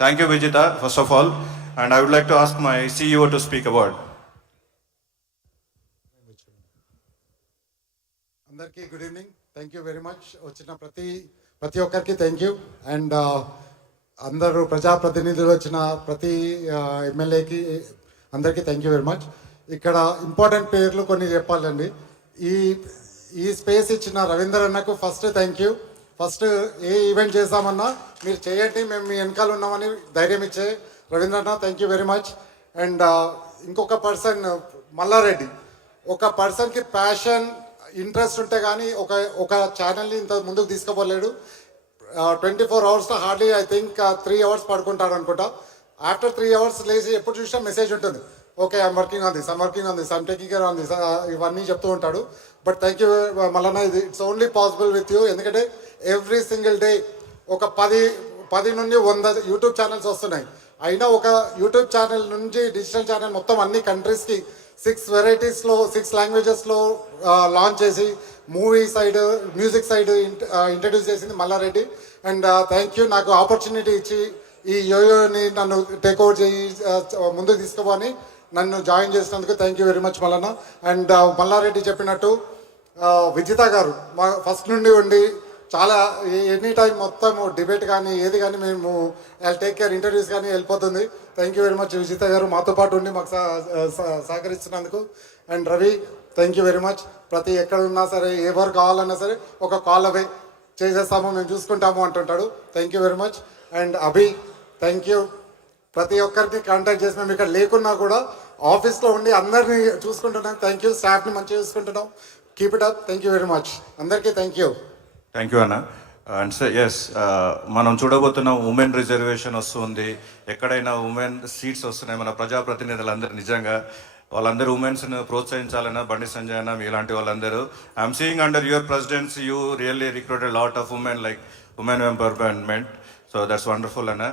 Thank you, Vijita, first of all. And I would like to ask my CEO to speak a word. అందరికీ good evening. Thank you very much. వచ్చిన ప్రతి ఒక్కరికి thank you. And అందరూ ప్రజాప్రతినిధులు వచ్చిన ప్రతి ఎమ్మెల్యేకి అందరికీ థ్యాంక్ యూ వెరీ మచ్. ఇక్కడ ఇంపార్టెంట్ పేర్లు కొన్ని చెప్పాలండి. ఈ స్పేస్ ఇచ్చిన రవీందర్ అన్నకు ఫస్ట్ థ్యాంక్ యూ. ఫస్ట్ ఏ ఈవెంట్ చేస్తామన్నా మీరు చేయండి, మేము మీ వెనకాల ఉన్నామని ధైర్యం ఇచ్చే రవీంద్ర అన్న thank you very much. And ఇంకొక పర్సన్ మల్లారెడ్డి, ఒక పర్సన్కి ప్యాషన్ ఇంట్రెస్ట్ ఉంటే కానీ ఒక ఛానల్ని ఇంత ముందుకు తీసుకుపోలేడు. 24 hours hardly I think 3 hours పడుకుంటాడు అనుకుంటా. ఆఫ్టర్ 3 hours లేచి ఎప్పుడు చూసినా మెసేజ్ ఉంటుంది, okay I'm working on this, I'm taking care on this, ఇవన్నీ చెప్తూ ఉంటాడు. బట్ థ్యాంక్ యూ మళ్ళీ, ఇది it's only possible with you. ఎందుకంటే ఎవ్రీ సింగిల్ డే ఒక 10 నుండి 100 యూట్యూబ్ ఛానల్స్ వస్తున్నాయి. అయినా ఒక యూట్యూబ్ ఛానల్ నుంచి డిజిటల్ ఛానల్ మొత్తం అన్ని కంట్రీస్కి 6 varieties 6 languagesలో లాంచ్ చేసి movie side music side introduce చేసింది మల్లారెడ్డి. అండ్ థ్యాంక్ యూ, నాకు ఆపర్చునిటీ ఇచ్చి ఈ యోయోని నన్ను టేక్ ఓవర్ చేయి ముందుకు తీసుకోమని నన్ను జాయిన్ చేసినందుకు thank you very much Mallanna. And Mallareddy చెప్పినట్టు విజిత గారు మా ఫస్ట్ నుండి ఉండి చాలా ఎనీ టైం మొత్తం డిబేట్ కానీ ఏది కానీ మేము టేక్ కేర్ ఇంటర్వ్యూస్ కానీ వెళ్ళిపోతుంది. Thank you very much Vijitha గారు మాతో పాటు ఉండి మాకు సహకరిస్తున్నందుకు. And Ravi thank you very much. ప్రతి ఎక్కడ ఉన్నా సరే ఎవరు కావాలన్నా సరే ఒక కాల్ అవే చేసేస్తాము, మేము చూసుకుంటాము అంటుంటాడు. Thank you very much. And Abhi thank you. ప్రతి ఒక్కరికి కాంటాక్ట్ చేసి మేము ఇక్కడ లేకున్నా కూడా ఆఫీస్లో ఉండి అందరినీ చూసుకుంటున్నాం. Thank you. స్టాఫ్ని మంచిగా చూసుకుంటున్నాం. Keep it up. Thank you very much. అందరికీ థ్యాంక్ యూ. థ్యాంక్ యూ అన్న. అండ్ ఎస్, మనం చూడబోతున్న ఉమెన్ రిజర్వేషన్ వస్తుంది, ఎక్కడైనా ఉమెన్ సీట్స్ వస్తున్నాయి. మన ప్రజాప్రతినిధులందరూ నిజంగా వాళ్ళందరూ ఉమెన్స్ను ప్రోత్సహించాలన్నా, బండి సంజయ్ అన్న మీలాంటి వాళ్ళందరూ. I'm seeing under your presidency you really recruited lot of women, like women empowerment. So that's wonderful అన్న.